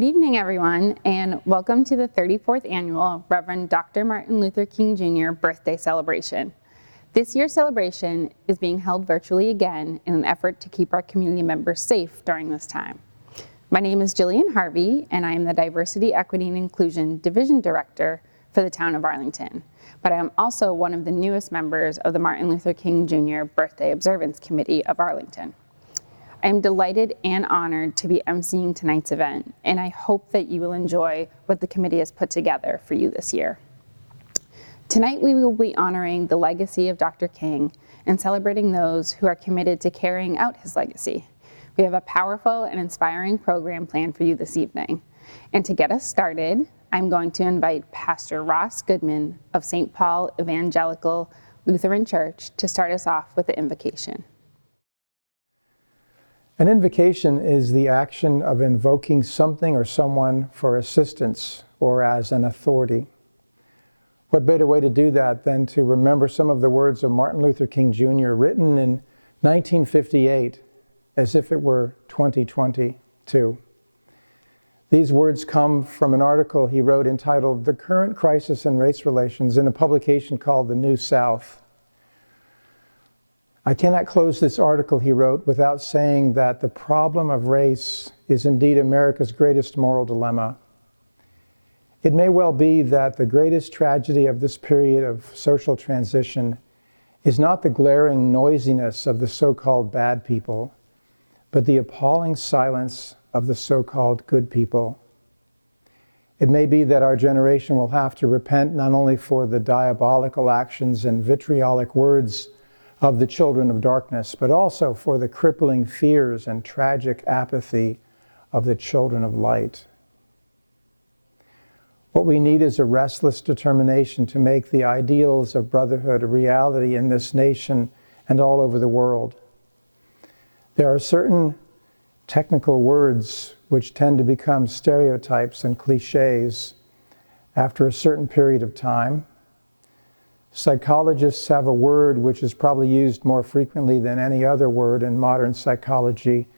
Good evening, everyone, and welcome to the 34th Annual Reverend Dr. Martin Luther King Jr. Birthday Celebration. This year's celebration is being held virtually again in an effort to keep our community members safe during this time. My name is Jillian Harvey, and I am the Diversity, Equity, and Inclusion Division Director for the town of Arlington. But I am also one of the newest members of the Martin Luther King Jr. Birthday Observance Committee of Arlington. I am delighted and honored to be emceeing tonight's event, and I hope that you will enjoy what the committee has put together for you this year. Tonight we will be honoring the legacy of Dr. King and celebrating those who are committed to carrying out his legacy. We have a powerful and inspiring program planned for you this evening. And to get us started, I'm going to invite Pastor Ross Goodman of St. Paul Evangelical Lutheran Church to start us off with the invocation. An invocation is the action of invoking something or someone for assistance or as an authority. What better way to do that than to remember some of the words of Martin Luther King Jr. written in 1958 as if it were 2022. These words come from an article he wrote entitled "The Current Crisis in Race Relations" in a publication called The New South. I cannot close this article, he wrote, without saying that the problem of race is indeed America's greatest moral dilemma. It may well be that the greatest tragedy of this period of social transition is not the glaring noisiness of the so-called bad people, but the appalling silence of the so-called good people. It may be that our generation will have to repent not only for the diabolical actions and vitriolic words of the children of darkness, but also for the crippling fears and tragic apathy of the children of light. What we need is a restless determination to make the ideals of brotherhood a reality in this nation and all over the world. There are certain technical words which tend to become stereotypes and cliches after a certain period of time. Psychologists have a word which is probably used more frequently than any other word in modern psychology.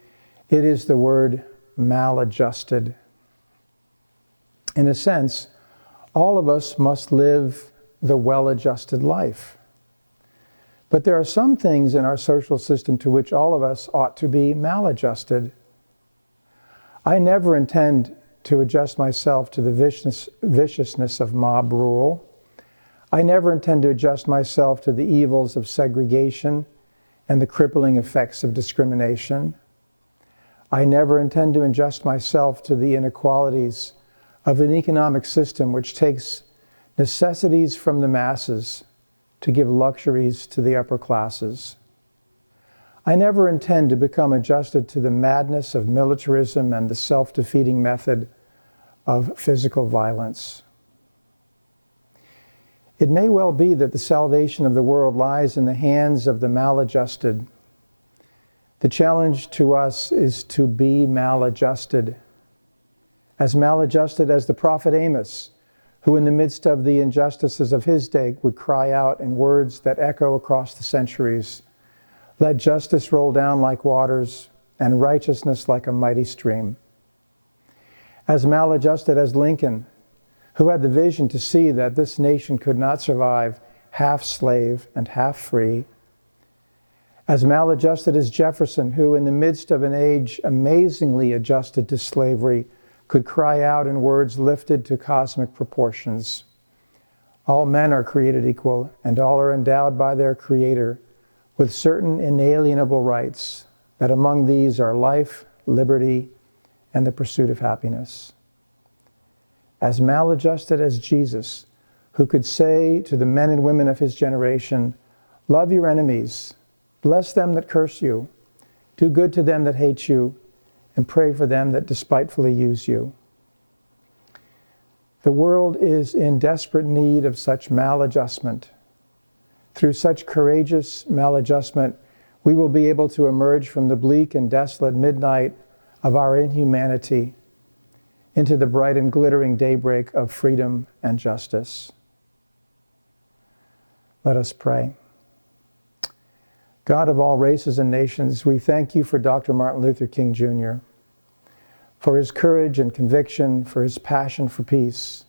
It is the word maladjusted. In a sense, all of us must live the well-adjusted life. But there are some things in our social system to which all of us ought to be maladjusted. I never intend to adjust myself to the viciousness of mob rule. I never intend to adjust myself to the evils of segregation and the crippling effects of discrimination. I never intend to adjust myself to the inequalities of an economic system which takes necessities from the masses to give luxuries to the upper classes. I never intend to become adjusted to the madness of militarism and the self-defeating method of physical violence. It may well be that the salvation of the world lies in the hands of the maladjusted. The challenge to us is to be maladjusted as the prophet Amos, who in the midst of the injustices of his day would cry out in words that echo across the centuries, "Let justice roll down like waters and righteousness like a mighty stream." As maladjusted as Lincoln, who had the vision to see that this nation could not survive half slave and half free. As maladjusted as Jefferson, who in the midst of an age amazingly adjusted to slavery could cry out in words lifted to cosmic proportions, "All men are created equal, and all are endowed by their Creator with certain inalienable rights, that among these are life, liberty, and the pursuit of happiness." As maladjusted as Jesus, who could say to the men and women of his generation, "Love your enemies, bless them that curse you, do good to them that hate you, and pray for them that despitefully use you." The world is in desperate need of such maladjustment. Through such courageous maladjustment, we will be able to emerge from the bleak and desolate midnight of our inhumanity into the bright and glittering daybreak of freedom and justice. Let us pray. God of all races and nations, we thank you for Dr. Martin Luther King Jr. for his courage and conviction, for his passion for peace,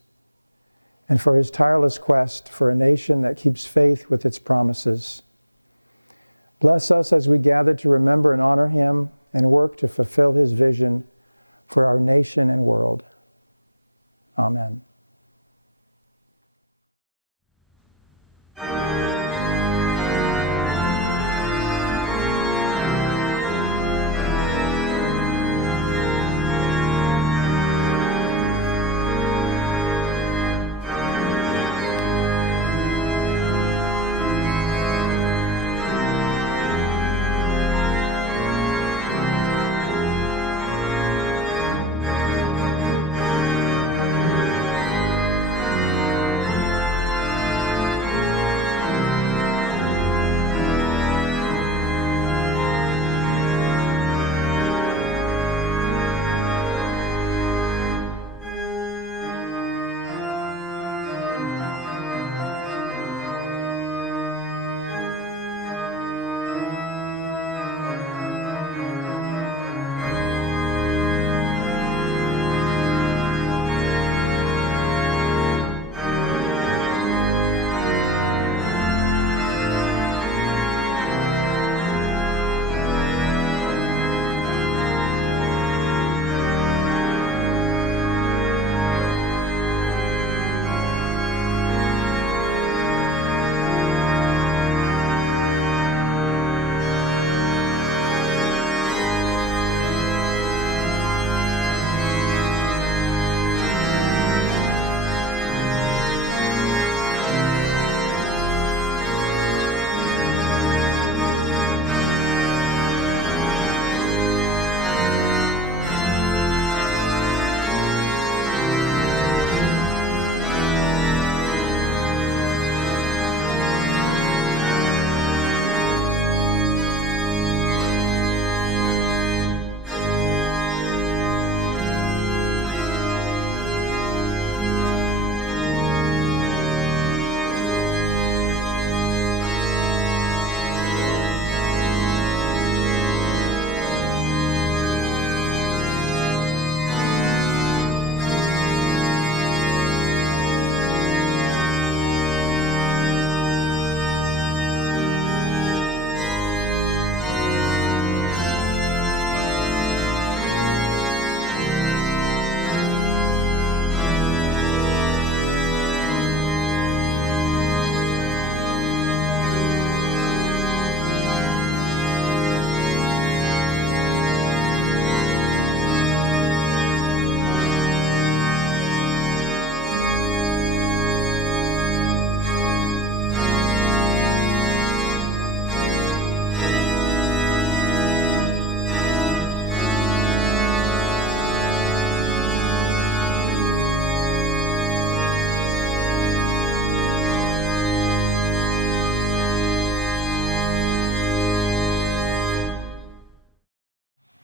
and for his tireless quest for a nation that keeps faith with its promises. Bless us as we gather to remember and honor him and work to fulfill his vision for our nation and world. Amen.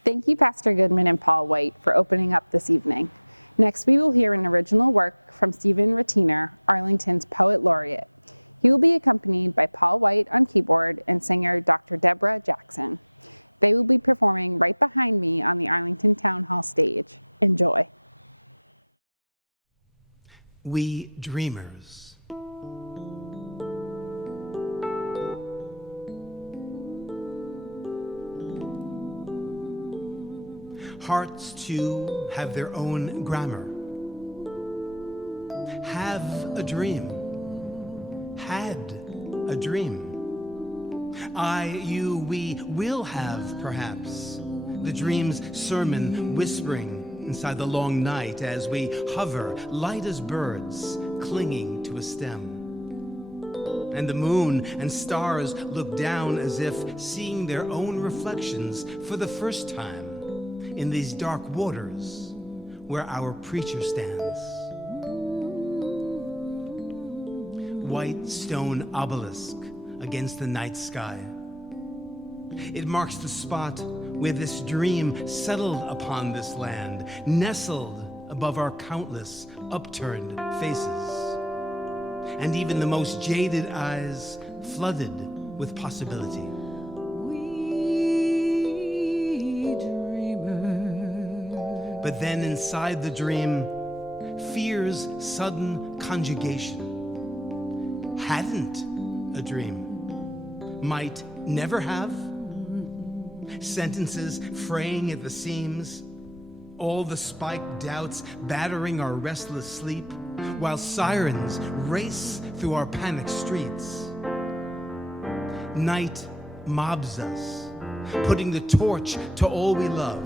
Thank you, Pastor Goodman and Paul White, for opening up this evening. Next, we will hear an original work from Stephen Ratiner, Arlington's Poet Laureate. He will be accompanied by Paul White on keyboard and singer Dr. Deborah Jackson. They will be performing right behind me on the Arlington Town Hall stage. Enjoy. We dreamers. Hearts too have their own grammar. Have a dream. Had a dream. I, you, we will have, perhaps, the dream's sermon whispering inside the long night as we hover, light as birds, clinging to a stem. And the moon and stars look down as if seeing their own reflections for the first time in these dark waters where our preacher stands. White stone obelisk against the night sky. It marks the spot where this dream settled upon this land, nestled above our countless upturned faces. And even the most jaded eyes flooded with possibility. But then inside the dream, fear's sudden conjugation. Hadn't a dream. Might never have. Sentences fraying at the seams. All the spiked doubts battering our restless sleep, while sirens race through our panicked streets. Night mobs us, putting the torch to all we love,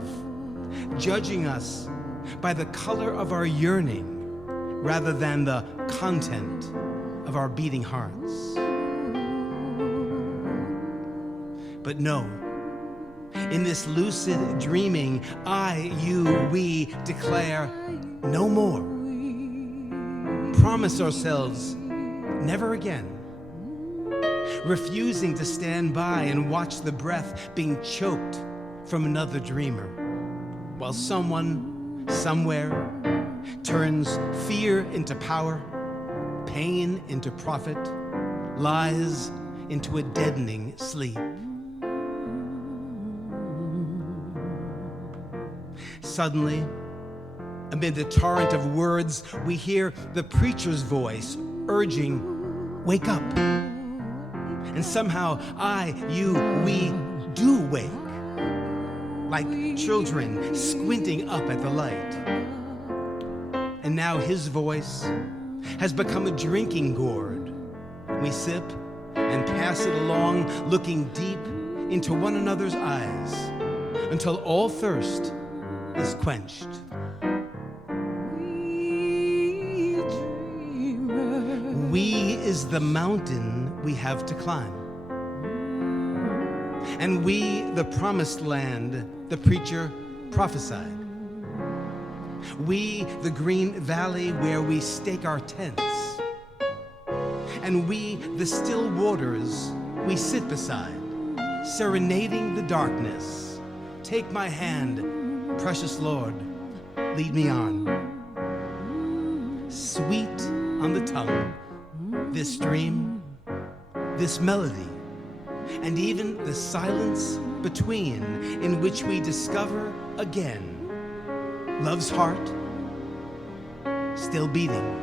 judging us by the color of our yearning rather than the content of our beating hearts. But no, in this lucid dreaming, I, you, we declare no more. Promise ourselves never again. Refusing to stand by and watch the breath being choked from another dreamer, while someone, somewhere, turns fear into power, pain into profit, lies into a deadening sleep. Suddenly, amid the torrent of words, we hear the preacher's voice urging, "Wake up." And somehow I, you, we do wake, like children squinting up at the light. And now his voice has become a drinking gourd. We sip and pass it along, looking deep into one another's eyes, until all thirst is quenched. We is the mountain we have to climb. And we the promised land the preacher prophesied. We the green valley where we stake our tents. And we the still waters we sit beside, serenading the darkness. Take my hand, precious Lord, lead me on. Sweet on the tongue, this dream, this melody, and even the silence between, in which we discover again love's heart still beating.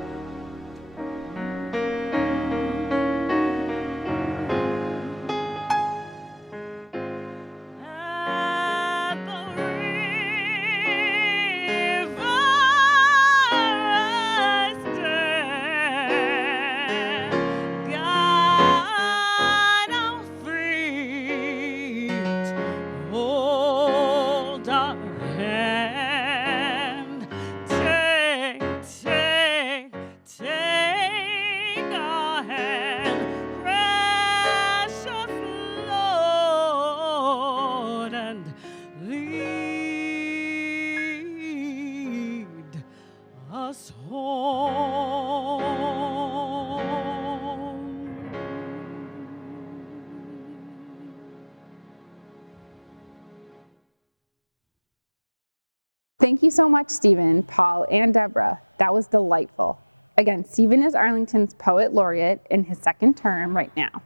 Thank you so much, Stephen, Paul, and Deborah. That was delightful. Again, Stephen is Arlington's Poet Laureate in his second term right now.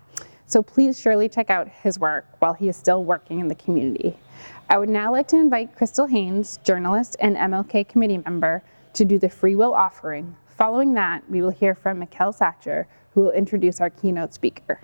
So please surely check out his work while he is still working in the community. I would now like to invite Crystal Haynes, journalist and MLK committee member, to do the free will offering. Following that, we will hear from Mikkel Satcher, who will introduce our keynote speaker.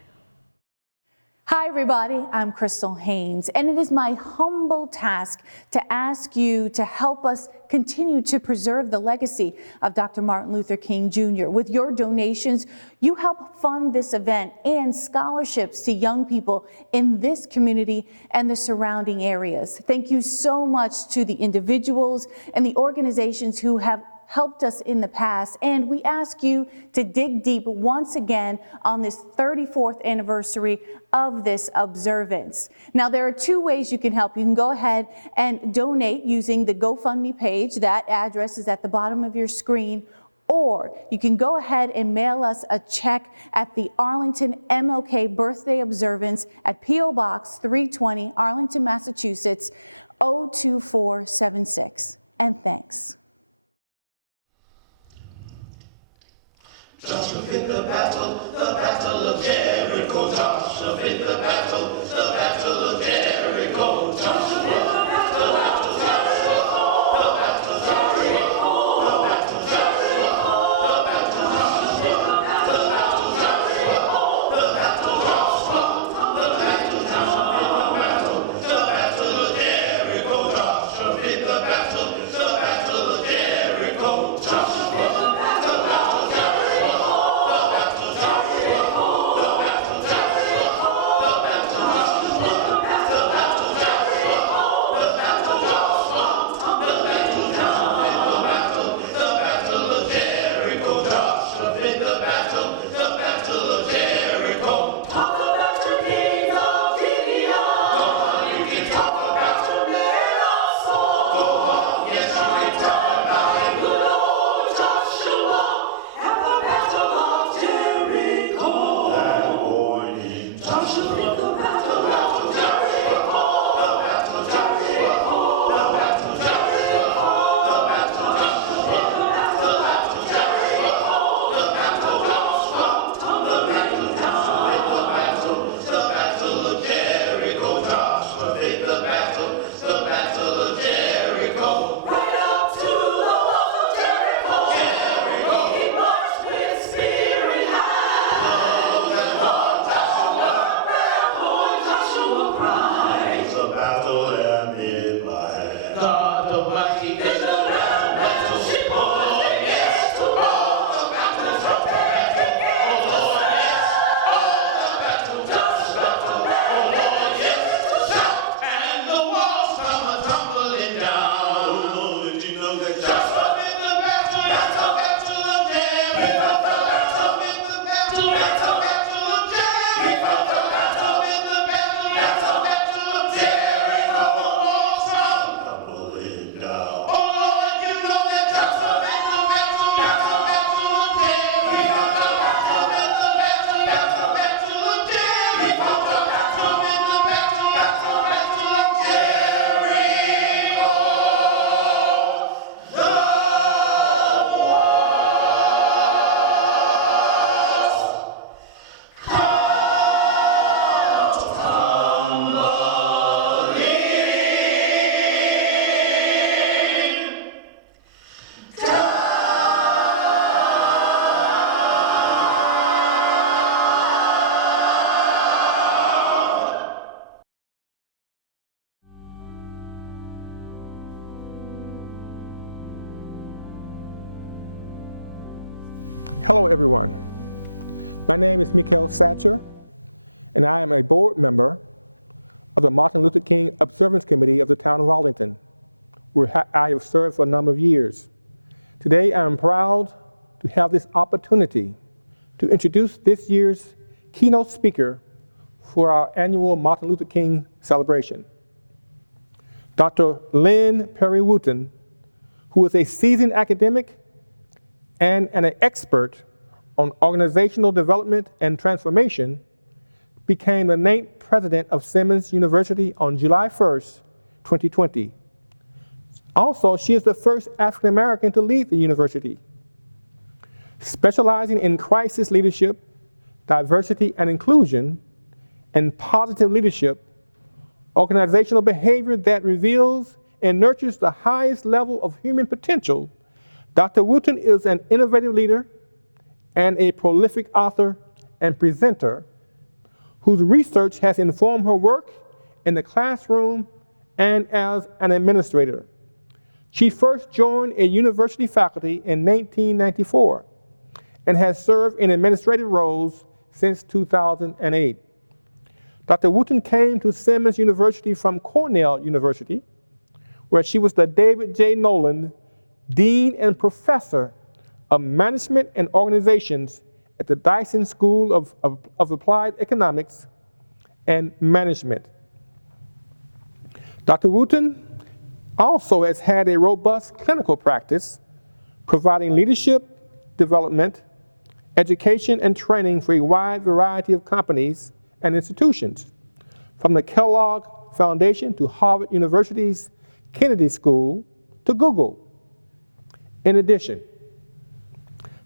Hi everybody, I'm Crystal Haynes, and it is my humble task to ask you to help us continue to preserve the legacy of Dr. Martin Luther King Jr. With your donations, you help fund this event and scholarships to young people in this community and the surrounding areas. Thank you so much to the individuals and the organizations who have helped us in the past, and we ask you to dig deep once again on this 34th anniversary of this observance. Now, there are two ways you can help. You can go ahead and donate using the GoFundMe page. That address is at the bottom of your screen. Or you can go ahead and mail us a check at the Arlington MLK Birthday Observance at P.O. Box 320, Arlington, Massachusetts, 02476. And thanks. Joshua fit the battle of Jericho. Joshua fit the battle of Jericho. Joshua fit the battle of Jericho. the battle Joshua, the battle Joshua, the battle Joshua, the battle Joshua, the battle Joshua, the battle Joshua fit the battle of Jericho, Joshua fit the battle of Jericho, Joshua fit the battle Joshua, the battle Joshua, the battle Joshua, the battle Joshua, the battle Joshua, the battle Joshua, the battle Joshua fit the battle of Jericho, Joshua fit the battle of Jericho. Talk about your kings of Gideon. Go on, you can talk about your men of Saul. Go on, yes, you can talk about him. Good old Joshua at the battle of Jericho. That morning, Joshua fit the battle the battle of Jericho. the battle Joshua, the battle Joshua, the battle Joshua, the battle Joshua, the battle Joshua, the battle Joshua fit the battle of Jericho, Joshua fit the battle of Jericho. Right up to the walls of Jericho. Jericho. He marched with spirit high. Blow that horn, Joshua. Ram horn, Joshua cried. The battle am in my hand. God Almighty, Then the battle, she Oh Lord, yes. Oh, the battle. Oh Lord, yes. Oh, the battle. Oh Lord, yes. Shout, and the walls come a-tumbling down. Oh Lord, you know that Joshua fit the battle, yes, the battle of Jericho. Joshua fit the battle, yes, the battle of Jericho. Joshua fit the battle, yes, the battle of Jericho. The walls come tumbling down. Oh Lord, you know that Joshua fit the battle, yes, the battle of Jericho. Joshua fit the battle, yes, the battle of Jericho. Joshua fit the battle, yes, the battle of Jericho. The walls come tumbling down. Hello, everyone. My name is Mikael Satcher, and I am a board member of the Martin Luther King Observance Committee of the town of Arlington, where I have served for a number of years. Today, I am proud to have this opportunity to introduce this year's keynote speaker for our annual Martin Luther King celebration. Dr. Lynn Perry Wooten, who is a seasoned academic and an expert on organizational development and transformation, became the 9th president of Simmons University on July 1st, 2020. Also, she is the first African American to lead the university. Specializing in crisis leadership, diversity and inclusion, and positive leadership, organizational behavior that reveals and nurtures the highest level of human potential, Dr. Wooten is an innovative leader and a prolific author and presenter whose research has informed her work in the classroom and as an administrator. She first joined a university faculty in 1994 and has served in administrative roles since 2008. Dr. Wooten came to Simmons University from Cornell University, where she was the David J. Nolan Dean and Professor of Management and Organizations at the Dyson School of Applied Economics and Management. Dr. Wooten also has had a robust clinical practice, providing leadership development, education, and training for a wide variety of companies and institutions, from the Kellogg Foundation to Harvard University's Kennedy School to Google. In addition,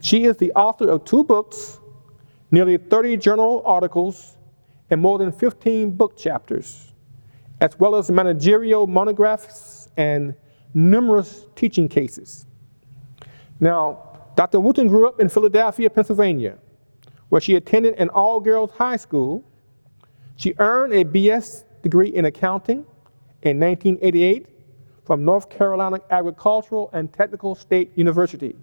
she is the author of 2 books, nearly 30 journal articles, and more than 15 book chapters, as well as managerial monographs and numerous teaching cases. Now, Dr. Wooten grew up in Philadelphia, Pennsylvania, where she attended an all-girls high school. She earned a BS degree in accounting in 1988 from North Carolina Agricultural and Technical State University,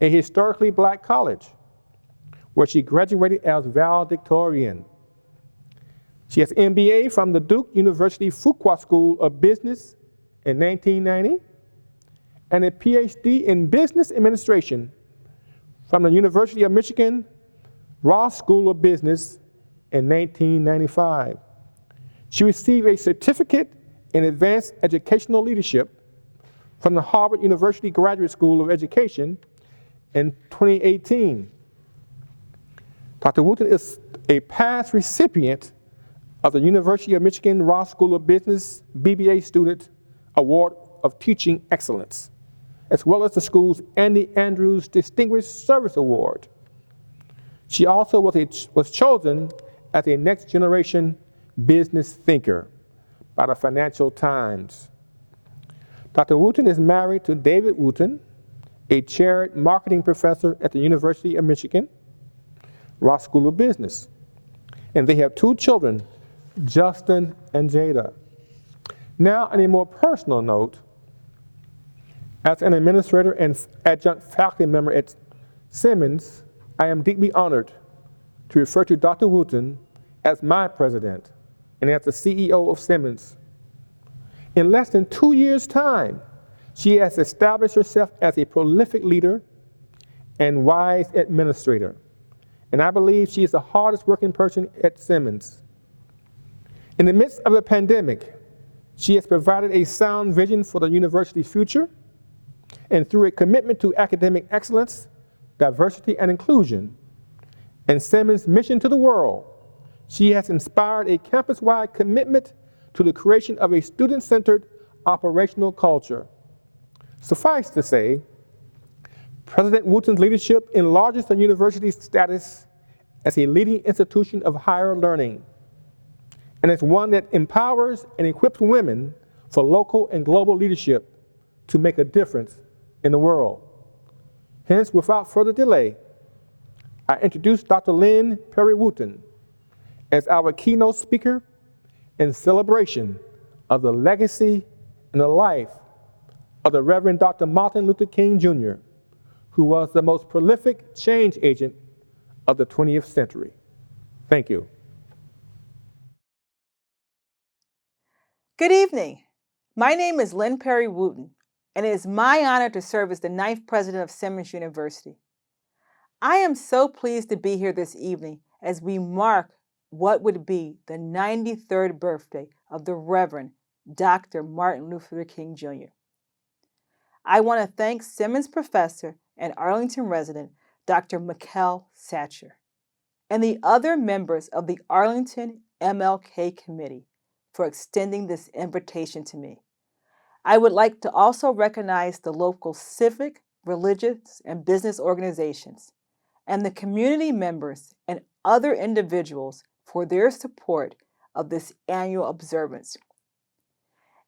a historically black college, where she graduated as valedictorian. She has an MBA from the Duke University Fuqua School of Business in 1990 and a PhD in Business Administration from the University of Michigan Ross School of Business in 1995. She received a certificate in Advanced Educational Leadership from the Harvard University Graduate School of Education in 2018. Dr. Wooten is a past recipient of the University of Michigan Ross School of Business BBA Student Award of Teaching Excellence, as well as the school's Andy Andrews Distinguished Service Award. She also was chosen as a next generation business thinker by the Financial Times. Dr. Wooten is married to David Wooten, a chaired marketing professor at the University of Michigan Ross School of Business. And they have 2 children, Justin and Jada. Now, on a more personal note, as an administrator and adjunct faculty member at Simmons, I am deeply honored to refer to Dr. Wooten as my president and as the CEO of Simmons. In less than 2 years' time, she has established herself as a prolific leader and wise administrator. And I believe she is the hardest working person at Simmons. In the midst of a pandemic, she has provided a sound vision for the university's future, and through a commitment to academic excellence, diversity, and inclusion, and Simmons' mission to the world, she has inspired a campus-wide commitment to the creation of a student-centered operational culture. Suffice to say, President Wooten's leadership enlarges the university's status as a leading institution of higher learning, and it's one that empowers and equips women for local and global leadership to make a difference in the world. Hence, without further delay, I introduce Dr. Lynn Perry Wooten as our keynote speaker in celebration of the legacy and the life of the Reverend Dr. Martin Luther King Jr., who was the most prolific change agent of the 20th century. Thank you. Good evening. My name is Lynn Perry Wooten, and it is my honor to serve as the 9th president of Simmons University. I am so pleased to be here this evening as we mark what would be the 93rd birthday of the Reverend Dr. Martin Luther King Jr. I want to thank Simmons professor and Arlington resident Dr. Mikkel Satcher and the other members of the Arlington MLK Committee for extending this invitation to me. I would like to also recognize the local civic, religious, and business organizations and the community members and other individuals for their support of this annual observance.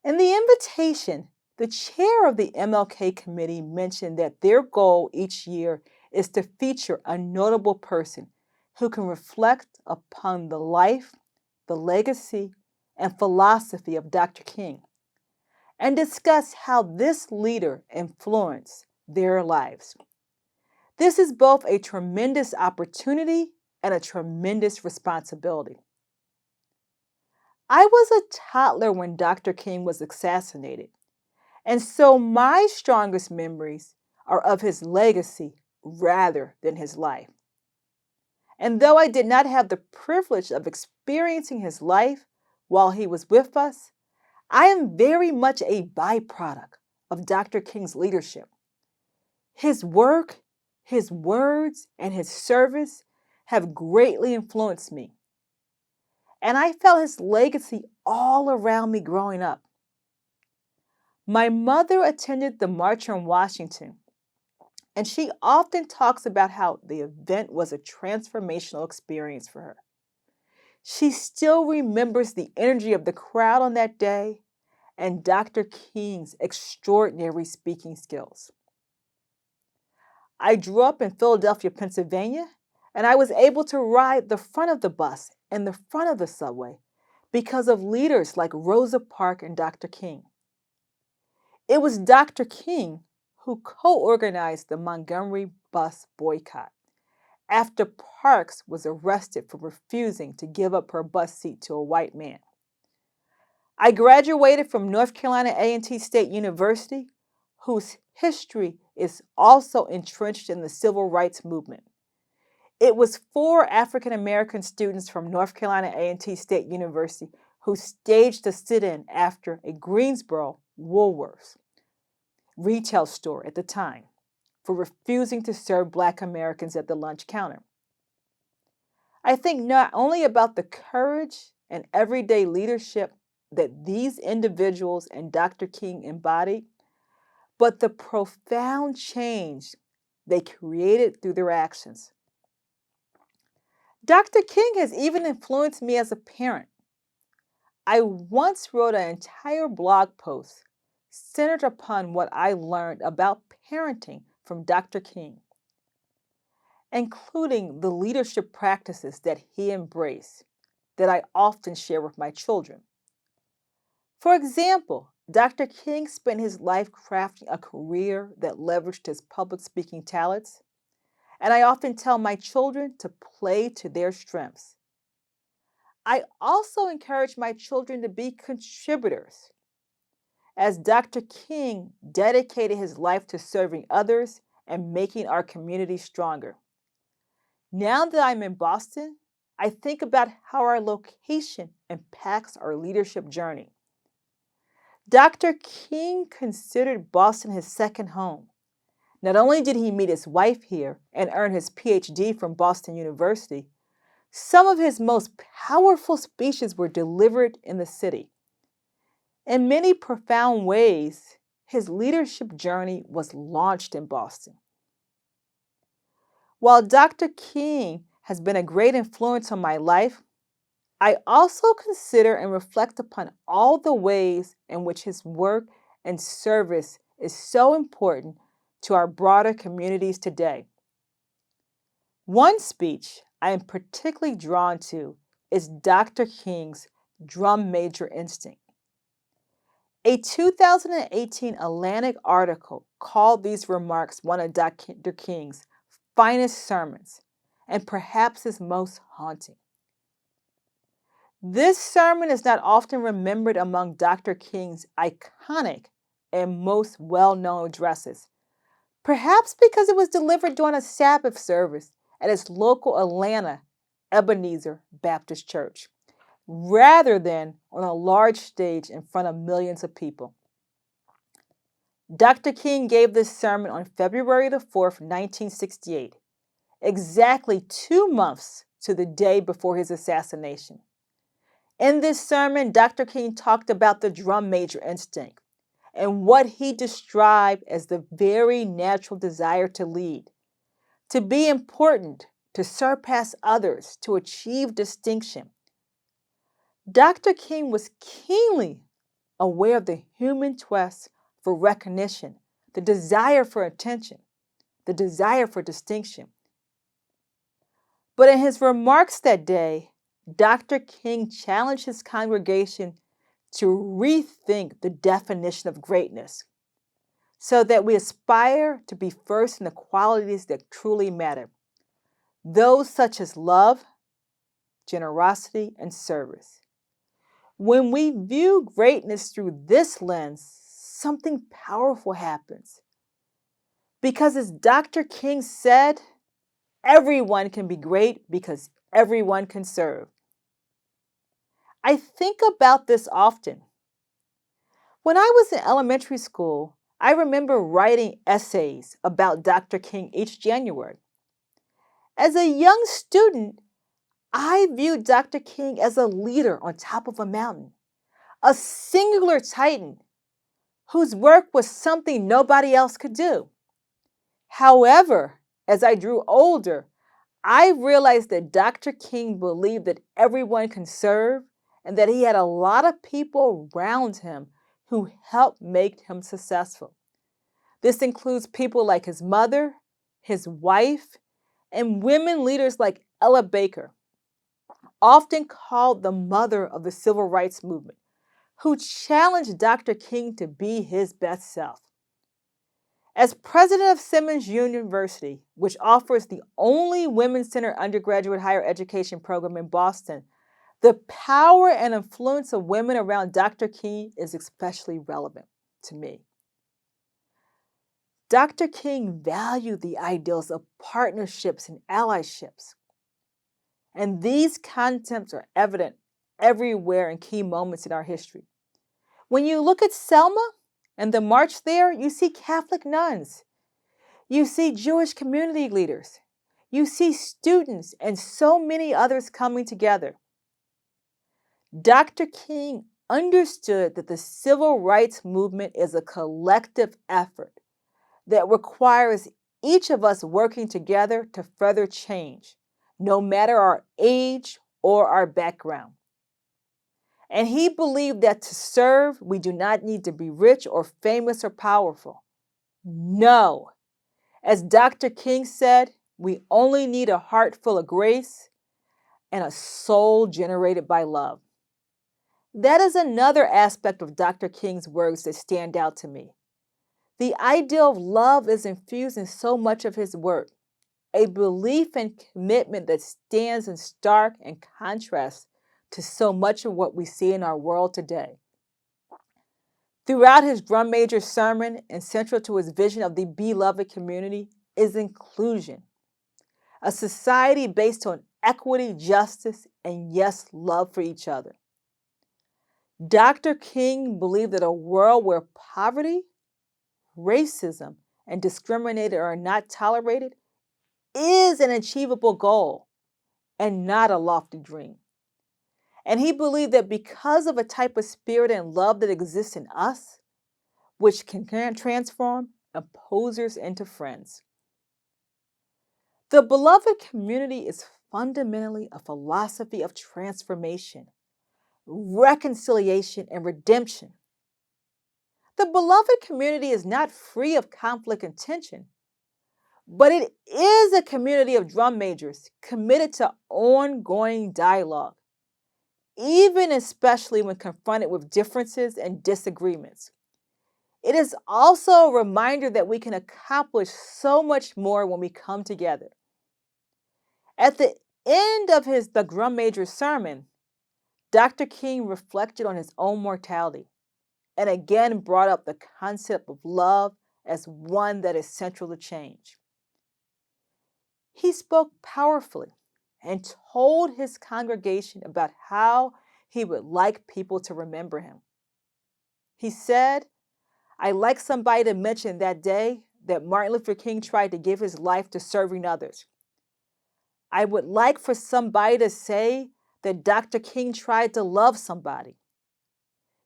In the invitation, the chair of the MLK Committee mentioned that their goal each year is to feature a notable person who can reflect upon the life, the legacy, and philosophy of Dr. King, and discuss how this leader influenced their lives. This is both a tremendous opportunity and a tremendous responsibility. I was a toddler when Dr. King was assassinated, and so my strongest memories are of his legacy rather than his life. And though I did not have the privilege of experiencing his life while he was with us, I am very much a byproduct of Dr. King's leadership. His work, his words, and his service have greatly influenced me. And I felt his legacy all around me growing up. My mother attended the March on Washington, and she often talks about how the event was a transformational experience for her. She still remembers the energy of the crowd on that day and Dr. King's extraordinary speaking skills. I grew up in Philadelphia, Pennsylvania, and I was able to ride the front of the bus and the front of the subway because of leaders like Rosa Parks and Dr. King. It was Dr. King who co-organized the Montgomery bus boycott after Parks was arrested for refusing to give up her bus seat to a white man. I graduated from North Carolina A&T State University, whose history is also entrenched in the civil rights movement. It was 4 African American students from North Carolina A&T State University who staged a sit-in after a Greensboro Woolworths retail store at the time for refusing to serve Black Americans at the lunch counter. I think not only about the courage and everyday leadership that these individuals and Dr. King embodied, but the profound change they created through their actions. Dr. King has even influenced me as a parent. I once wrote an entire blog post centered upon what I learned about parenting from Dr. King, including the leadership practices that he embraced that I often share with my children. For example, Dr. King spent his life crafting a career that leveraged his public speaking talents, and I often tell my children to play to their strengths. I also encourage my children to be contributors, as Dr. King dedicated his life to serving others and making our community stronger. Now that I'm in Boston, I think about how our location impacts our leadership journey. Dr. King considered Boston his second home. Not only did he meet his wife here and earn his PhD from Boston University, some of his most powerful speeches were delivered in the city. In many profound ways, his leadership journey was launched in Boston. While Dr. King has been a great influence on my life, I also consider and reflect upon all the ways in which his work and service is so important to our broader communities today. One speech I am particularly drawn to is Dr. King's drum major instinct. A 2018 Atlantic article called these remarks one of Dr. King's finest sermons and perhaps his most haunting. This sermon is not often remembered among Dr. King's iconic and most well-known addresses, perhaps because it was delivered during a Sabbath service at his local Atlanta Ebenezer Baptist Church, rather than on a large stage in front of millions of people. Dr. King gave this sermon on February the 4th, 1968, exactly 2 months to the day before his assassination. In this sermon, Dr. King talked about the drum major instinct and what he described as the very natural desire to lead, to be important, to surpass others, to achieve distinction. Dr. King was keenly aware of the human quest for recognition, the desire for attention, the desire for distinction. But in his remarks that day, Dr. King challenged his congregation to rethink the definition of greatness so that we aspire to be first in the qualities that truly matter, those such as love, generosity, and service. When we view greatness through this lens, something powerful happens. Because as Dr. King said, everyone can be great because everyone can serve. I think about this often. When I was in elementary school, I remember writing essays about Dr. King each January. As a young student, I viewed Dr. King as a leader on top of a mountain, a singular titan whose work was something nobody else could do. However, as I grew older, I realized that Dr. King believed that everyone can serve and that he had a lot of people around him who helped make him successful. This includes people like his mother, his wife, and women leaders like Ella Baker, often called the mother of the civil rights movement, who challenged Dr. King to be his best self. As president of Simmons University, which offers the only women-centered undergraduate higher education program in Boston, the power and influence of women around Dr. King is especially relevant to me. Dr. King valued the ideals of partnerships and allyships. And these concepts are evident everywhere in key moments in our history. When you look at Selma and the march there, you see Catholic nuns. You see Jewish community leaders. You see students and so many others coming together. Dr. King understood that the civil rights movement is a collective effort that requires each of us working together to further change, no matter our age or our background. And he believed that to serve, we do not need to be rich or famous or powerful. No. As Dr. King said, we only need a heart full of grace and a soul generated by love. That is another aspect of Dr. King's words that stand out to me. The ideal of love is infused in so much of his work, a belief and commitment that stands in stark and contrast to so much of what we see in our world today. Throughout his drum major sermon and central to his vision of the beloved community is inclusion, a society based on equity, justice, and yes, love for each other. Dr. King believed that a world where poverty, racism, and discrimination are not tolerated is an achievable goal and not a lofty dream. And he believed that because of a type of spirit and love that exists in us, which can transform opposers into friends. The beloved community is fundamentally a philosophy of transformation, reconciliation, and redemption. The beloved community is not free of conflict and tension, but it is a community of drum majors committed to ongoing dialogue, even especially when confronted with differences and disagreements. It is also a reminder that we can accomplish so much more when we come together. At the end of the drum major sermon, Dr. King reflected on his own mortality and again brought up the concept of love as one that is central to change. He spoke powerfully and told his congregation about how he would like people to remember him. He said, "I'd like somebody to mention that day that Martin Luther King tried to give his life to serving others. I would like for somebody to say that Dr. King tried to love somebody.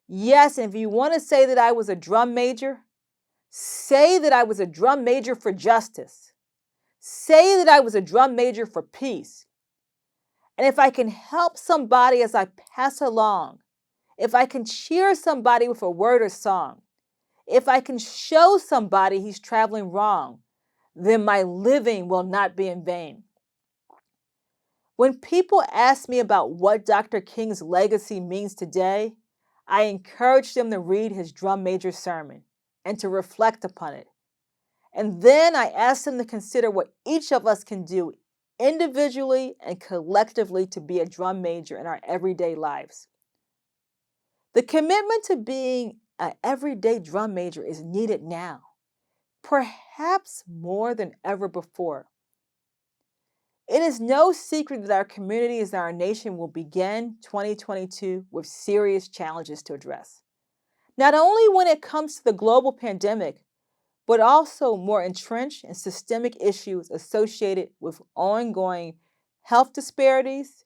Yes, and if you want to say that I was a drum major, say that I was a drum major for justice. Say that I was a drum major for peace. And if I can help somebody as I pass along, if I can cheer somebody with a word or song, if I can show somebody he's traveling wrong, then my living will not be in vain." When people ask me about what Dr. King's legacy means today, I encourage them to read his drum major sermon and to reflect upon it. And then I ask them to consider what each of us can do individually and collectively to be a drum major in our everyday lives. The commitment to being an everyday drum major is needed now, perhaps more than ever before. It is no secret that our communities and our nation will begin 2022 with serious challenges to address. Not only when it comes to the global pandemic, but also more entrenched and systemic issues associated with ongoing health disparities,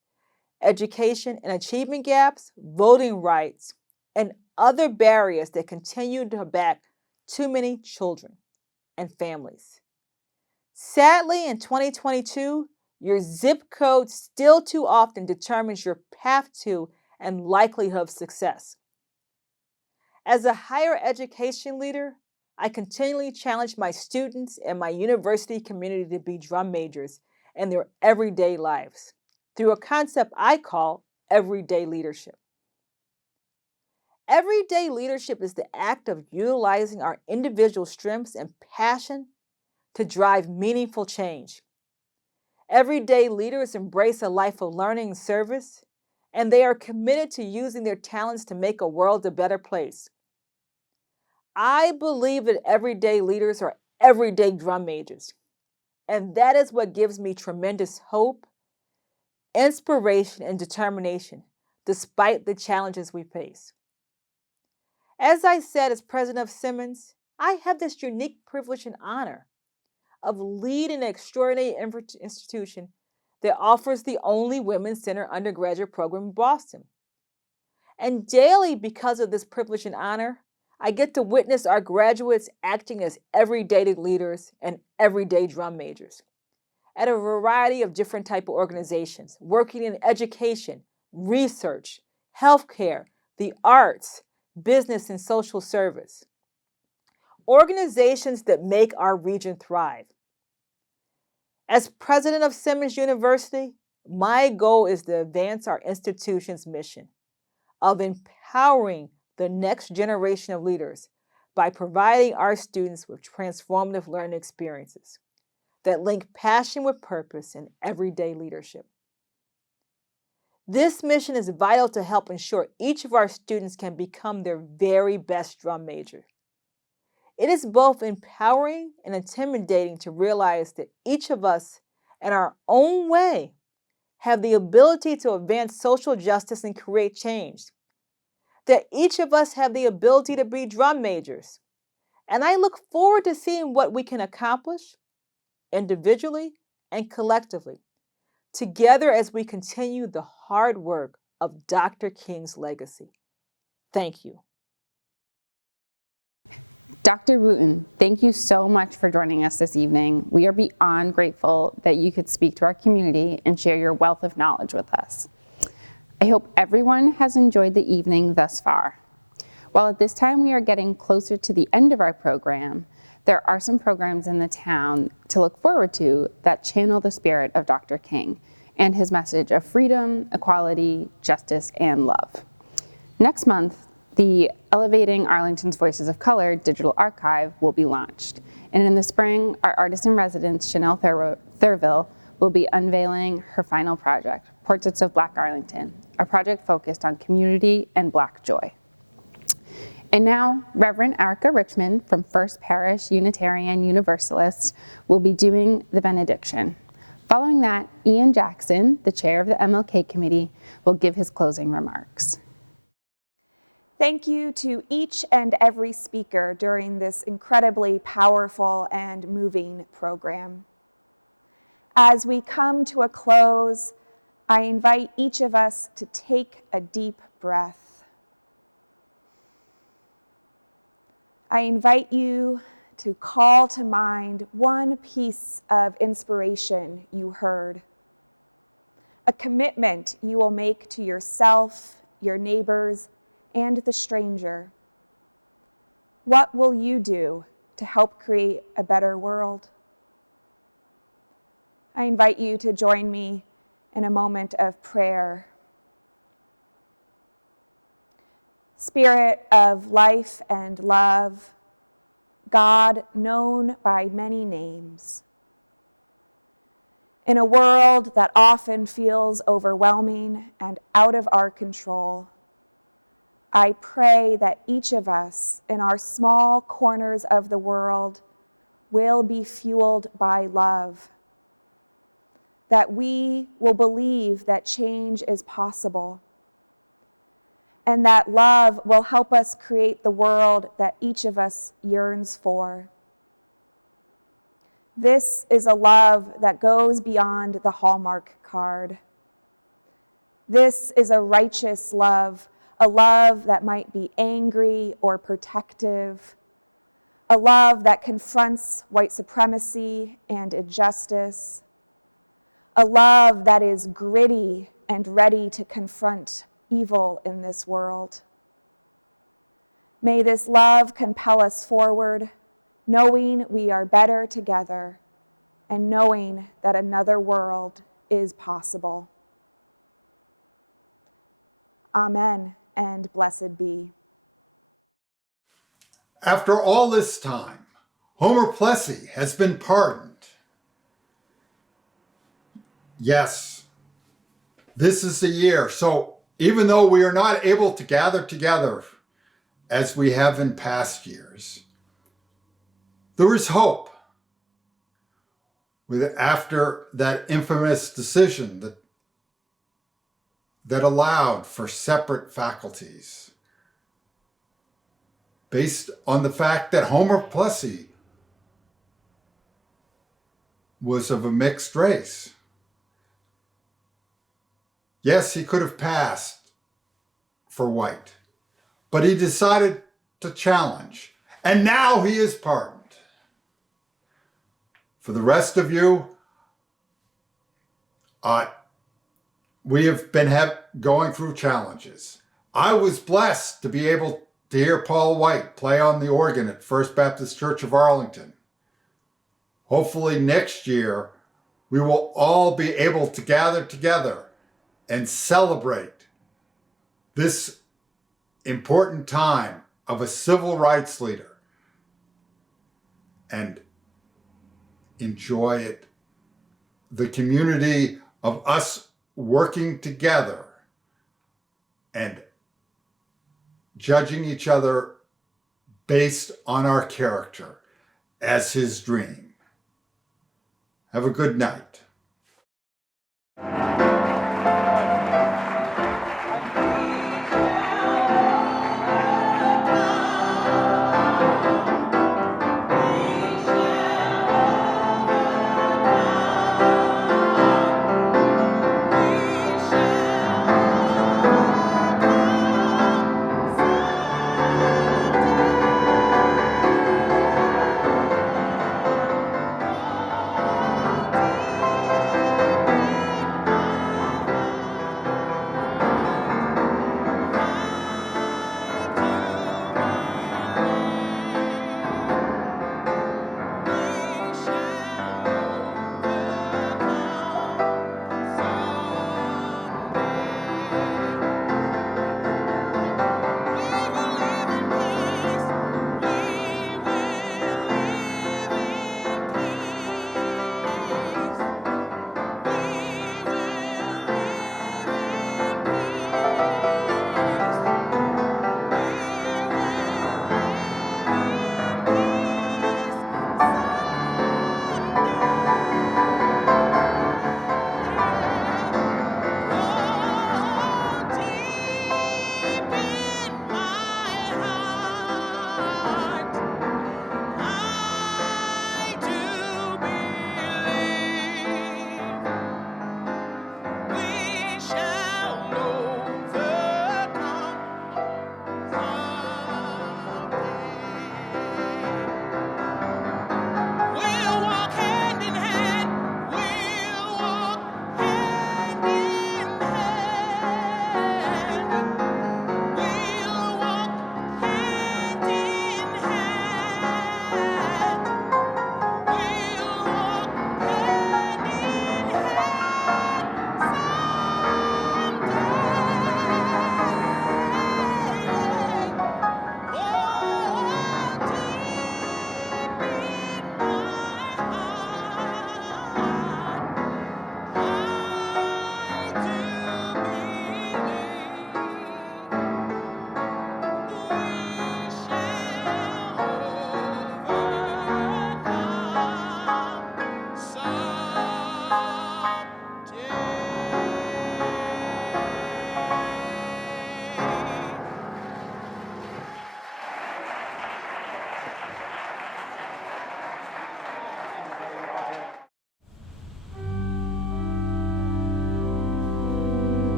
education and achievement gaps, voting rights, and other barriers that continue to back too many children and families. Sadly, in 2022, your zip code still too often determines your path to and likelihood of success. As a higher education leader, I continually challenge my students and my university community to be drum majors in their everyday lives through a concept I call everyday leadership. Everyday leadership is the act of utilizing our individual strengths and passion to drive meaningful change. Everyday leaders embrace a life of learning and service, and they are committed to using their talents to make a world a better place. I believe that everyday leaders are everyday drum majors, and that is what gives me tremendous hope, inspiration, and determination despite the challenges we face. As I said, as president of Simmons, I have this unique privilege and honor of leading an extraordinary institution that offers the only women's center undergraduate program in Boston. And daily, because of this privilege and honor, I get to witness our graduates acting as everyday leaders and everyday drum majors at a variety of different type of organizations, working in education, research, healthcare, the arts, business, and social service. Organizations that make our region thrive. As president of Simmons University, my goal is to advance our institution's mission of empowering the next generation of leaders by providing our students with transformative learning experiences that link passion with purpose and everyday leadership. This mission is vital to help ensure each of our students can become their very best drum major. It is both empowering and intimidating to realize that each of us, in our own way, have the ability to advance social justice and create change. That each of us have the ability to be drum majors. And I look forward to seeing what we can accomplish individually and collectively, together as we continue the hard work of Dr. King's legacy. Thank you. Dr. Wooten, thank you so much for joining us this evening. We are beyond grateful that you could speak to our community and share your wealth of knowledge with us. I hope everyone has enjoyed the evening thus far. While at this time we are getting closer to the end of our program, there are some programs in the town to look forward to that channel the spirit of Dr. King and his message of freedom, equality, justice, and love. Next month, the Elevating Arlington's Voices of Color digital archive will be launched. And in the spring, our artist-in-residence, Chanel Thurville, will be unveiling her final project, Portraits of Black Arlington, a project focused on community and Black joy. And now, Reverend Erica Richmond from First Parish Unitarian Universalist will be doing the benediction. Following that, Ian Jackson, the chair of the MLK Committee, will give his closing remarks. Thank you to each and every speaker during this incredibly powerful and moving program. As we come to a close, I invite each of us to take a deep breath. I invite you to call to mind one piece of inspiration you heard, a commitment you will make to yourself, your neighbors, and the stranger. What will you do to help create a better world? I invite you to join me in a moment of prayer. Spirit of life and love, God known by many names. In a world that often feels overwhelming and out of our control, I pray that each of us in our small corners of the world will be fueled by love, that we will believe that change is possible, and that love will help us create the world that each of us yearns for. This is a love that goes beyond the Hallmark card. This is a righteous love, a love that might be angry or protective, a love that confronts white supremacy and injustice, a love that is gritty and ready to confront evil in this world. May this love compel us forward, knowing we are better together and knowing that another world is possible. Amen, and blessed be. After all this time, Homer Plessy has been pardoned. Yes, this is the year. So even though we are not able to gather together as we have in past years, there is hope. After that infamous decision that allowed for separate faculties, based on the fact that Homer Plessy was of a mixed race. Yes, he could have passed for white, but he decided to challenge, and now he is pardoned. For the rest of you, we have been going through challenges. I was blessed to be able to hear Paul White play on the organ at First Baptist Church of Arlington. Hopefully next year, we will all be able to gather together and celebrate this important time of a civil rights leader and enjoy it, the community of us working together and judging each other based on our character as his dream. Have a good night.